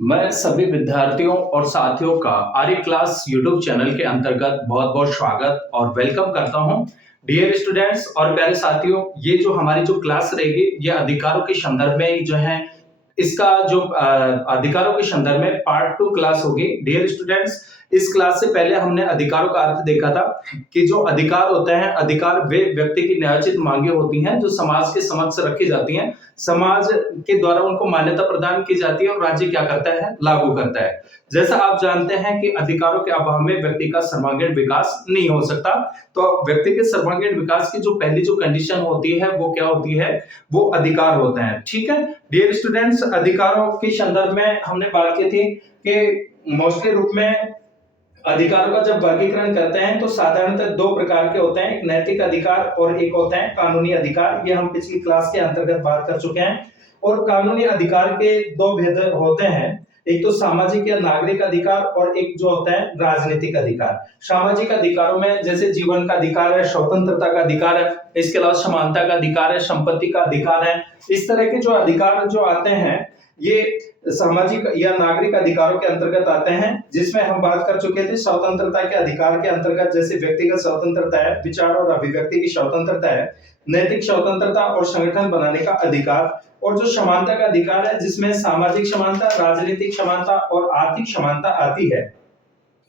मैं सभी विद्यार्थियों और साथियों का आर्य क्लास यूट्यूब चैनल के अंतर्गत बहुत बहुत स्वागत और वेलकम करता हूं। डियर स्टूडेंट्स और प्यारे साथियों, ये जो हमारी जो क्लास रहेगी ये अधिकारों के संदर्भ में जो है इसका जो अधिकारों के संदर्भ में पार्ट 2 क्लास होगी। डियर स्टूडेंट्स, इस क्लास से पहले हमने अधिकारों का अर्थ देखा था कि जो अधिकार होते हैं, अधिकार वे व्यक्ति की न्यायोचित मांगे होती हैं जो समाज के समक्ष रखी जाती हैं, समाज के द्वारा उनको मान्यता प्रदान की जाती है और राज्य क्या करता है, लागू करता है। जैसा आप जानते हैं कि अधिकारों के अभाव में व्यक्ति का सर्वांगीण विकास नहीं हो सकता। तो व्यक्ति के सर्वांगीण विकास की जो पहली जो कंडीशन होती है वो क्या होती है, वो अधिकार होते हैं। ठीक है डियर स्टूडेंट्स, अधिकारों के संदर्भ में हमने बात की थी कि मोस्टली रूप में अधिकारों का जब वर्गीकरण करते हैं तो साधारणतः दो प्रकार के होते हैं, एक नैतिक अधिकार और एक होता है कानूनी अधिकार। ये हम पिछली क्लास के अंतर्गत बात कर चुके हैं। और कानूनी अधिकार के दो भेद होते हैं, एक तो सामाजिक या नागरिक अधिकार और एक जो होता है राजनीतिक अधिकार। सामाजिक अधिकारों में जैसे जीवन का अधिकार है, स्वतंत्रता का अधिकार है, इसके अलावा समानता का अधिकार है, संपत्ति का अधिकार है। इस तरह के जो अधिकार जो आते हैं ये सामाजिक या नागरिक अधिकारों के अंतर्गत आते हैं, जिसमें हम बात कर चुके थे स्वतंत्रता के अधिकार के अंतर्गत जैसे व्यक्तिगत स्वतंत्रता है, विचार और अभिव्यक्ति की स्वतंत्रता है, नैतिक स्वतंत्रता और संगठन बनाने का अधिकार, और जो समानता का अधिकार है जिसमें सामाजिक समानता, राजनीतिक समानता और आर्थिक समानता आती है।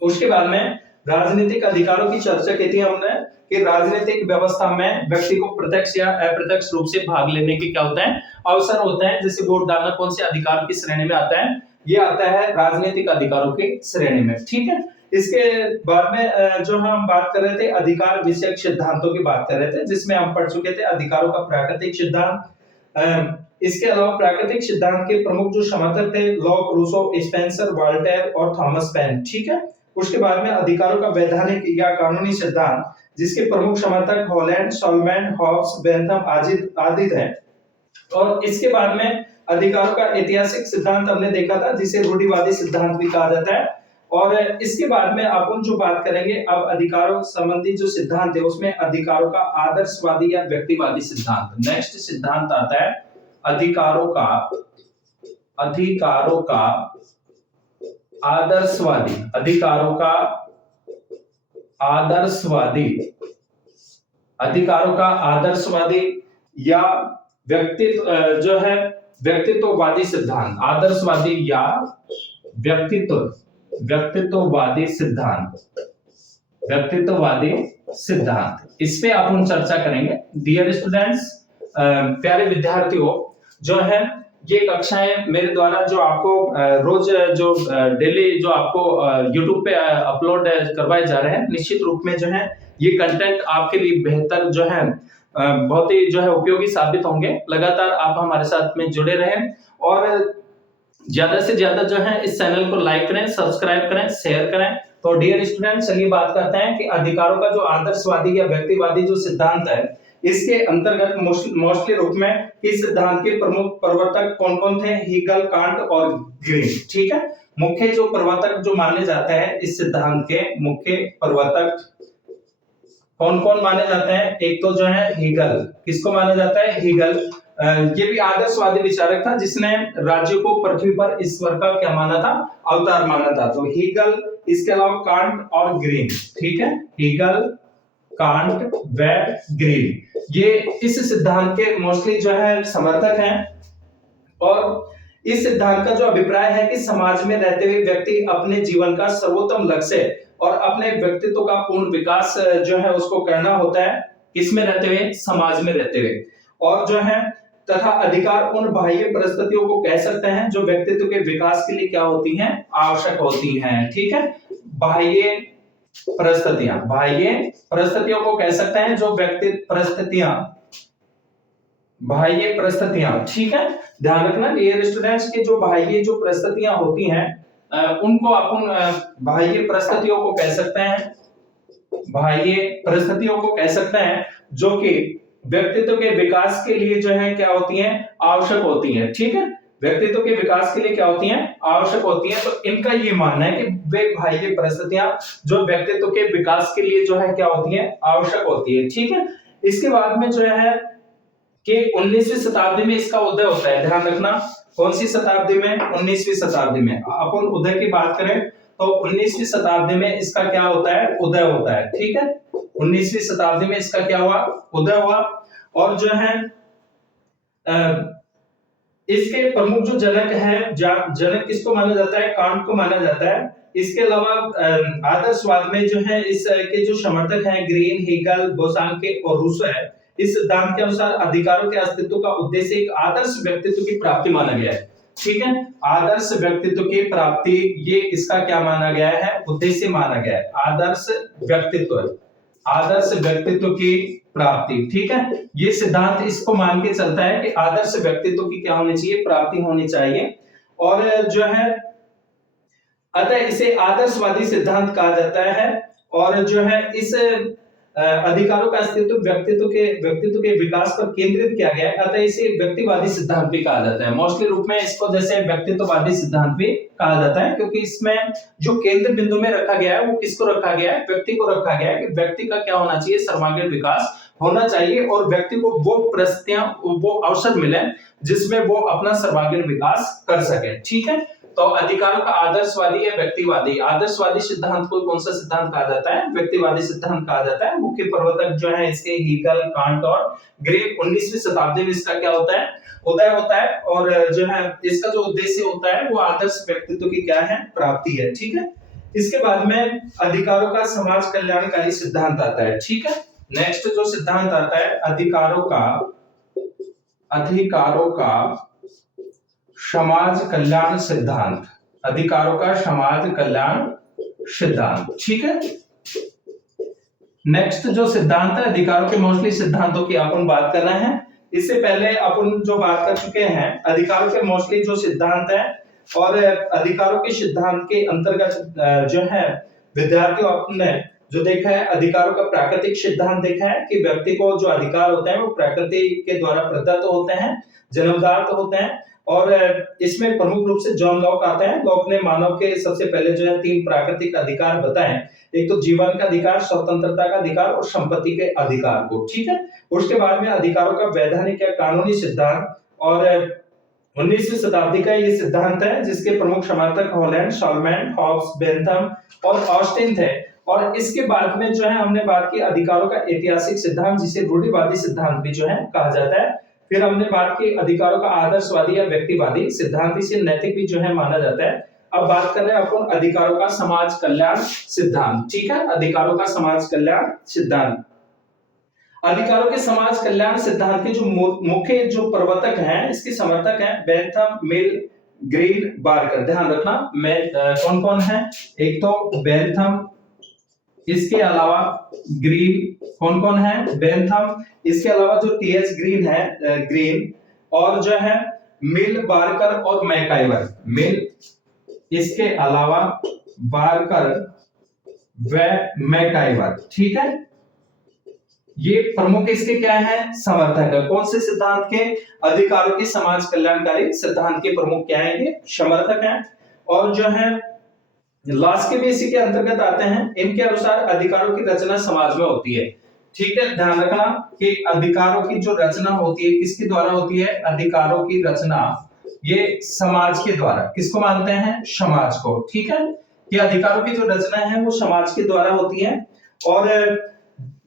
उसके बाद में राजनीतिक अधिकारों की चर्चा की थी हमने कि राजनीतिक व्यवस्था में व्यक्ति को प्रत्यक्ष या अप्रत्यक्ष रूप से भाग लेने के क्या होते हैं, अवसर होते हैं। जैसे वोट डालना कौन से अधिकार की श्रेणी में आता है, ये आता है राजनीतिक अधिकारों की श्रेणी में। ठीक है, इसके बाद में जो हम बात कर रहे थे अधिकार विषयक सिद्धांतों की बात कर रहे थे, जिसमें हम पढ़ चुके थे अधिकारों का प्राकृतिक सिद्धांत। इसके अलावा प्राकृतिक सिद्धांत के प्रमुख जो समर्थक थे लॉक, रूसो, स्पेंसर, वॉल्टेयर और थॉमस पेन। ठीक है, उसके बाद में अधिकारों का वैधानिक या कानूनी सिद्धांत जिसके प्रमुख समर्थक हॉलैंड, सॉलमैन, हॉब्स, बेंथम आदि हैं। और इसके बाद में अधिकारों का ऐतिहासिक सिद्धांत हमने देखा था जिसे रूढ़िवादी सिद्धांत भी कहा जाता है। और इसके बाद में अपन जो बात करेंगे अब अधिकारों संबंधी जो सिद्धांत है उसमें अधिकारों का आदर्शवादी या व्यक्तिवादी सिद्धांत। नेक्स्ट सिद्धांत आता है अधिकारों का आदर्शवादी, अधिकारों का आदर्शवादी, अधिकारों का आदर्शवादी या जो है व्यक्तित्ववादी सिद्धांत। आदर्शवादी या व्यक्तित्ववादी सिद्धांत, इस पे अपन चर्चा करेंगे। डियर स्टूडेंट्स, प्यारे विद्यार्थियों, जो है ये कक्षाएं मेरे द्वारा जो आपको रोज जो डेली जो आपको YouTube पे अपलोड करवाए जा रहे हैं, निश्चित रूप में जो है ये कंटेंट आपके लिए बेहतर जो है बहुत ही जो है उपयोगी साबित होंगे। लगातार आप हमारे साथ में जुड़े रहें और ज्यादा से ज्यादा जो है इस चैनल को लाइक करें, सब्सक्राइब करें, शेयर करें। तो डियर स्टूडेंट, चलिए बात करते हैं कि अधिकारों का जो आदर्शवादी या व्यक्तिवादी जो सिद्धांत है इसके अंतर्गत मोस्टली रूप में इस सिद्धांत के प्रमुख प्रवर्तक कौन-कौन थे, हीगल, कांट और ग्रीन। ठीक है, मुख्य जो प्रवर्तक जो माने जाते हैं इस सिद्धांत के मुख्य प्रवर्तक कौन-कौन माने जाते हैं, एक तो जो है हीगल। किसको माना जाता है, हीगल। ये भी आदर्शवादी विचारक था जिसने राज्य को पृथ्वी पर ईश्वर का क्या माना था, अवतार माना था। तो हीगल, इसके अलावा कांट और ग्रीन। ठीक है, हीगल, कांट व ग्रीन ये इस सिद्धांत के मोस्टली जो है समर्थक हैं। और इस सिद्धांत का जो अभिप्राय है कि समाज में रहते हुए व्यक्ति अपने जीवन का सर्वोत्तम लक्ष्य और अपने व्यक्तित्व का पूर्ण विकास जो है उसको करना होता है, किसमें रहते हुए, समाज में रहते हुए। और जो है तथा अधिकार उन बाह्य परिस्थितियों को कह सकते हैं जो व्यक्तित्व के विकास के लिए क्या होती हैं, आवश्यक होती हैं। ठीक है, बाह्य परिस्थितियों को कह सकते हैं जो बाह्य परिस्थितियां। ठीक है, ध्यान रखना डियर स्टूडेंट्स कि जो बाह्य जो परिस्थितियां होती हैं उनको अपन बाह्य परिस्थितियों को कह सकते हैं, बाह्य परिस्थितियों को कह सकते हैं जो कि व्यक्तित्व के विकास के लिए जो है क्या होती हैं, आवश्यक होती हैं। ठीक है, व्यक्तित्व के विकास के लिए क्या होती हैं, आवश्यक होती हैं। तो इनका ये मानना है कि वे बाह्य परिस्थितियां जो व्यक्तित्व के विकास के लिए जो है क्या होती हैं, आवश्यक होती है। ठीक है, इसके बाद में जो है कि 19वीं शताब्दी में इसका उदय होता है। ध्यान रखना, कौन सी शताब्दी में? 19वीं शताब्दी में। अपन उदय की बात करें तो 19वीं शताब्दी में इसका क्या होता है? उदय होता है। ठीक है, 19वीं शताब्दी में इसका क्या हुआ? उदय हुआ। और जो है इसके प्रमुख जो जनक है, जनक किसको माना जाता है? कांट को माना जाता है। इसके अलावा आदर्शवाद में जो है इसके जो समर्थक हैं ग्रीन, हेगल, बोसांके और रूसो है, इस सिद्धांत के अनुसार अधिकारों के अस्तित्व का उद्देश्य एक आदर्श व्यक्तित्व की प्राप्ति माना गया है। ठीक है, आदर्श व्यक्तित्व की प्राप्ति, ये इसका क्या माना गया है? उद्देश्य माना गया है। आदर्श व्यक्तित्व की प्राप्ति। ठीक है, ये सिद्धांत इसको मान के चलता है कि आदर्श व्यक्तित्व की क्या होनी चाहिए? प्राप्ति होनी चाहिए। और जो है अतः इसे आदर्शवादी सिद्धांत कहा जाता है। और जो है इस अधिकारों का अस्तित्व व्यक्तित्व के विकास पर केंद्रित किया गया है, अतः इसे व्यक्तिवादी सिद्धांत भी कहा जाता है। मोस्टली रूप में इसको जैसे व्यक्तित्ववादी सिद्धांत भी कहा जाता है, क्योंकि इसमें जो केंद्र बिंदु में रखा गया है वो किसको रखा गया है? व्यक्ति को रखा गया है कि व्यक्ति का क्या होना चाहिए? सर्वांगीण विकास होना चाहिए और व्यक्ति को वो परिस्थितियां, वो अवसर मिले जिसमें वो अपना सर्वांगीण विकास कर सके। ठीक है, तो अधिकारों का आदर्शवादी या व्यक्तिवादी, आदर्शवादी सिद्धांत को कौन सा सिद्धांत कहा जाता है? व्यक्तिवादी सिद्धांत कहा जाता है। मुख्य प्रवर्तक जो है इसके हेगल, कांट और ग्रे। 19वीं शताब्दी में इसका क्या होता है? उदय होता है। और जो है इसका जो उद्देश्य होता है वो आदर्श व्यक्तित्व की क्या है? प्राप्ति है। ठीक है, इसके बाद में अधिकारों का समाज कल्याणकारी सिद्धांत आता है। ठीक है, नेक्स्ट जो सिद्धांत आता है अधिकारों का समाज कल्याण सिद्धांत। अधिकारों का समाज कल्याण सिद्धांत। ठीक है, नेक्स्ट जो सिद्धांत है अधिकारों के मोस्टली सिद्धांतों की अपन बात कर रहे हैं। इससे पहले अपन जो बात कर चुके हैं अधिकारों के मोस्टली जो सिद्धांत है, और अधिकारों के सिद्धांत के अंतर्गत जो है विद्यार्थियों आपने जो देखा है अधिकारों का प्राकृतिक सिद्धांत देखा है कि व्यक्ति को जो अधिकार होते हैं वो प्रकृति के द्वारा प्रदत्त होते हैं, जन्मजात होते हैं। और इसमें प्रमुख रूप से जॉन लॉक आते हैं। लॉक ने मानव के सबसे पहले जो है 3 प्राकृतिक अधिकार बताए, एक तो जीवन का अधिकार, स्वतंत्रता का अधिकार और संपत्ति के अधिकार को। ठीक है, उसके बाद में अधिकारों का वैधानिक या कानूनी सिद्धांत, और 19वीं शताब्दी का ये सिद्धांत है जिसके प्रमुख समर्थक हॉलैंड, सॉलमैन, हॉब्स, बेंथम और ऑस्टिन थे। और इसके बाद में जो है हमने बात की अधिकारों का ऐतिहासिक सिद्धांत जिसे रूढ़िवादी सिद्धांत भी जो है कहा जाता है। फिर हमने बात की अधिकारों का आदर्शवादी या व्यक्तिवादी सिद्धांत, इसे नैतिक भी जो है माना जाता है। अब बात कर रहे हैं अपन अधिकारों का समाज कल्याण सिद्धांत। ठीक है, अधिकारों का समाज कल्याण सिद्धांत। अधिकारों के समाज कल्याण सिद्धांत के जो मुख्य जो प्रवर्तक हैं, इसके समर्थक हैं बेंथम, मिल, ग्रीन, बार्कर। ध्यान रखना कौन कौन है? एक तो बेंथम, इसके अलावा ग्रीन, कौन कौन है? बेंथम, इसके अलावा जो टीएच ग्रीन है, ग्रीन, और जो है मिल, बार्कर और मैकाइवर। मिल, इसके अलावा बार्कर व मैकाइवर। ठीक है, ये प्रमुख इसके क्या है? समर्थक है। कौन से सिद्धांत के? अधिकारों के समाज कल्याणकारी सिद्धांत के प्रमुख क्या है? ये समर्थक हैं। और जो है लास्ट के भी इसी के अंतर्गत आते हैं। इनके अनुसार अधिकारों की रचना समाज में होती है। ठीक है, ध्यान रखना कि अधिकारों की जो रचना होती है किसके द्वारा होती है? अधिकारों की रचना ये समाज के द्वारा। किसको मानते हैं? समाज को। ठीक है, ये अधिकारों की जो रचना है वो समाज के द्वारा होती है। और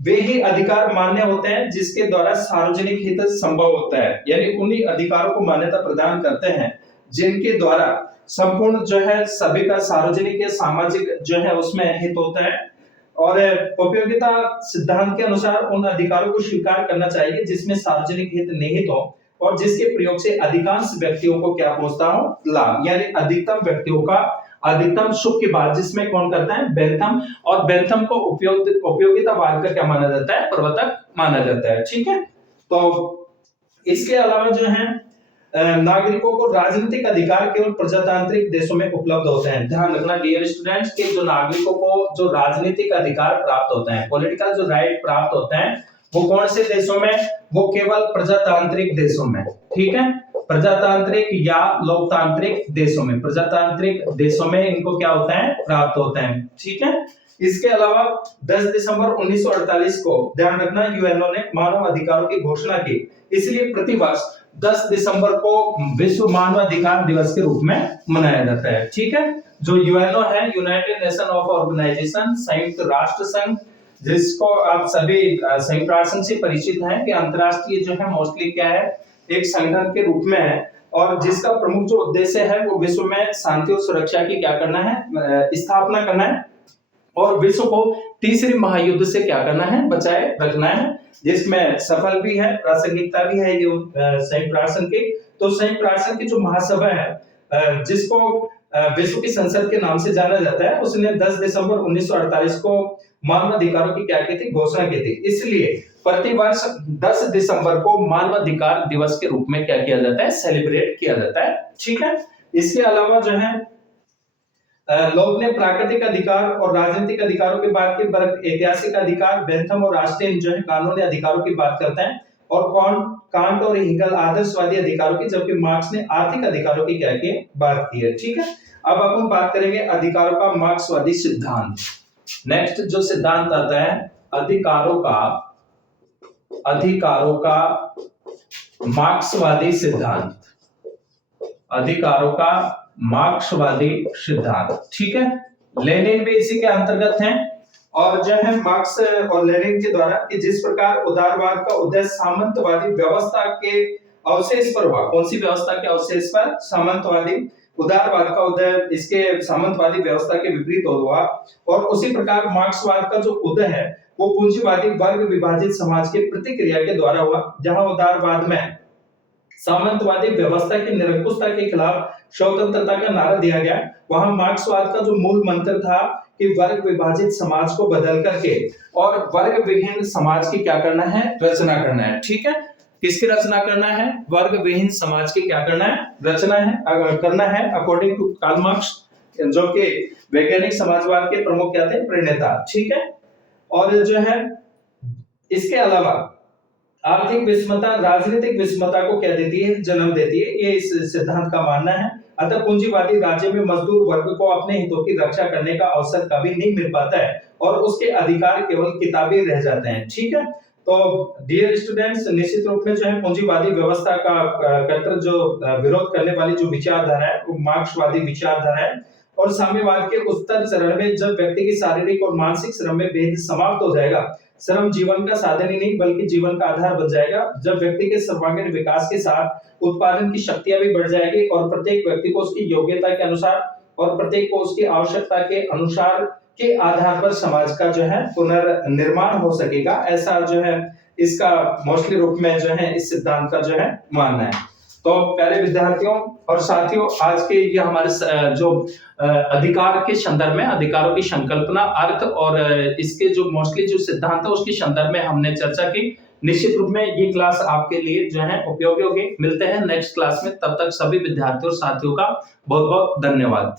वे ही अधिकार मान्य होते हैं जिसके द्वारा सार्वजनिक हित संभव होता है, यानी उन्हीं अधिकारों को मान्यता प्रदान करते हैं जिनके द्वारा संपूर्ण जो है सभी का सार्वजनिक या सामाजिक जो है उसमें हित होता है। और उपयोगिता सिद्धांत के अनुसार उन अधिकारों को स्वीकार करना चाहिए जिसमें सार्वजनिक हित निहित हो और जिसके प्रयोग से अधिकांश व्यक्तियों को क्या पहुंचता हो? लाभ, यानी अधिकतम व्यक्तियों का अधिकतम सुख की बात जिसमें कौन करता है? बेंथम। और बेंथम को उपयोगितावाद का क्या माना जाता है? प्रवर्तक माना जाता है। ठीक है, तो इसके अलावा जो है नागरिकों को राजनीतिक अधिकार केवल प्रजातांत्रिक देशों में उपलब्ध होते हैं। ध्यान रखना डियर स्टूडेंट्स कि जो नागरिकों को जो राजनीतिक अधिकार प्राप्त होते हैं, पॉलिटिकल जो राइट प्राप्त होते हैं, वो कौन से देशों में? वो केवल प्रजातांत्रिक देशों में। ठीक है, प्रजातांत्रिक या लोकतांत्रिक देशों में, प्रजातांत्रिक देशों में इनको क्या होता है? प्राप्त होता है। ठीक है, इसके अलावा 10 दिसंबर 1948 को ध्यान रखना यूएनओ ने मानव अधिकारों की घोषणा की, इसलिए प्रतिवर्ष 10 दिसंबर को विश्व मानवाधिकार दिवस के रूप में मनाया जाता है। ठीक है, जो यूएनओ है, यूनाइटेड नेशन ऑफ ऑर्गेनाइजेशन, संयुक्त राष्ट्र संघ, जिसको आप सभी संयुक्त राष्ट्र संघ से परिचित हैं कि अंतरराष्ट्रीय जो है मोस्टली क्या है, एक संगठन के रूप में है, और जिसका प्रमुख जो उद्देश्य है वो विश्व में शांति और सुरक्षा की क्या करना है, स्थापना करना है, और विश्व को तीसरे महायुद्ध से क्या करना है, बचाए रखना है, जिसमें सफल भी है, प्रासंगिकता भी है ये संयुक्त राष्ट्र संघ की। तो संयुक्त राष्ट्र संघ की जो महासभा है, जिसको विश्व की संसद के नाम से जाना जाता है, उसने 10 दिसंबर 1948 को मानवाधिकारों की क्या की थी, घोषणा की थी। इसलिए प्रतिवर्ष 10 दिसंबर को मानवाधिकार दिवस के रूप में क्या किया जाता है, सेलिब्रेट किया जाता है। ठीक है, इसके अलावा जो है लोग ने प्राकृतिक अधिकार और राजनीतिक अधिकारों की बात की, ऐतिहासिक अधिकार, बेंथम और राष्ट्रीय जो है कानूनी अधिकारों की बात करते हैं, और कांट और हेगल आदर्शवादी अधिकारों की, जबकि मार्क्स ने आर्थिक अधिकारों की क्या की बात की है। ठीक है, अब अपन बात करेंगे अधिकारों का मार्क्सवादी सिद्धांत। नेक्स्ट जो सिद्धांत आता है अधिकारों का मार्क्सवादी सिद्धांत, अधिकारों का मार्क्सवादी सिद्धांत। ठीक है, लेनिन भी इसी के अंतर्गत हैं, और जो है मार्क्स और लेनिन के द्वारा कि जिस प्रकार उदारवाद का उदय सामंतवादी व्यवस्था के अवशेष पर हुआ, कौन सी व्यवस्था के अवशेष पर, सामंतवादी, उदारवाद का उदय इसके सामंतवादी व्यवस्था के विपरीत हुआ, और उसी प्रकार मार्क्सवाद का जो उदय है वो पूंजीवादी वर्ग विभाजित समाज के प्रतिक्रिया के द्वारा हुआ। जहां उदारवाद में सामंतवादी व्यवस्था की निरंकुशता के खिलाफ स्वतंत्रता का नारा दिया गया, वहां मार्क्सवाद का जो मूल मंत्र था कि वर्ग विभाजित समाज को बदल करके और वर्ग विहीन समाज की क्या करना है, रचना करना है। ठीक है, किसकी रचना करना है, वर्ग विहीन समाज की क्या करना है, रचना है, करना है, अकॉर्डिंग टू कार्ल मार्क्स, जो कि वैज्ञानिक समाजवाद के प्रमुख क्या थे, प्रणेता। ठीक है, और जो है इसके अलावा आर्थिक विषमता राजनीतिक विषमता को क्या देती है, जन्म देती है, ये इस सिद्धांत का मानना है। अतः पूंजीवादी राज्य में मजदूर वर्ग को अपने हितों की रक्षा करने का अवसर कभी नहीं मिल पाता है, और उसके अधिकार केवल किताबी रह जाते हैं। ठीक है, तो डियर स्टूडेंट्स, निश्चित रूप में जो है पूंजीवादी व्यवस्था का कट्टर जो विरोध करने वाली जो विचारधारा है वो मार्क्सवादी विचारधारा है, और साम्यवाद के उत्तर चरण में जब व्यक्ति की शारीरिक और मानसिक श्रम में भेद समाप्त हो जाएगा, श्रम जीवन का साधन ही नहीं बल्कि जीवन का आधार बन जाएगा, जब व्यक्ति के सर्वांगीण विकास के साथ उत्पादन की शक्तियां भी बढ़ जाएगी, और प्रत्येक व्यक्ति को उसकी योग्यता के अनुसार और प्रत्येक को उसकी आवश्यकता के अनुसार के आधार पर समाज का जो है पुनर्निर्माण हो सकेगा। ऐसा जो है इसका मोस्टली रूप में जो है इस सिद्धांत का जो है मानना है। तो प्यारे विद्यार्थियों और साथियों, आज के ये हमारे जो अधिकार के संदर्भ में अधिकारों की संकल्पना, अर्थ और इसके जो मोस्टली जो सिद्धांत है उसके संदर्भ में हमने चर्चा की। निश्चित रूप में ये क्लास आपके लिए जो है उपयोगी होगी। मिलते हैं नेक्स्ट क्लास में, तब तक सभी विद्यार्थियों और साथियों का बहुत बहुत धन्यवाद।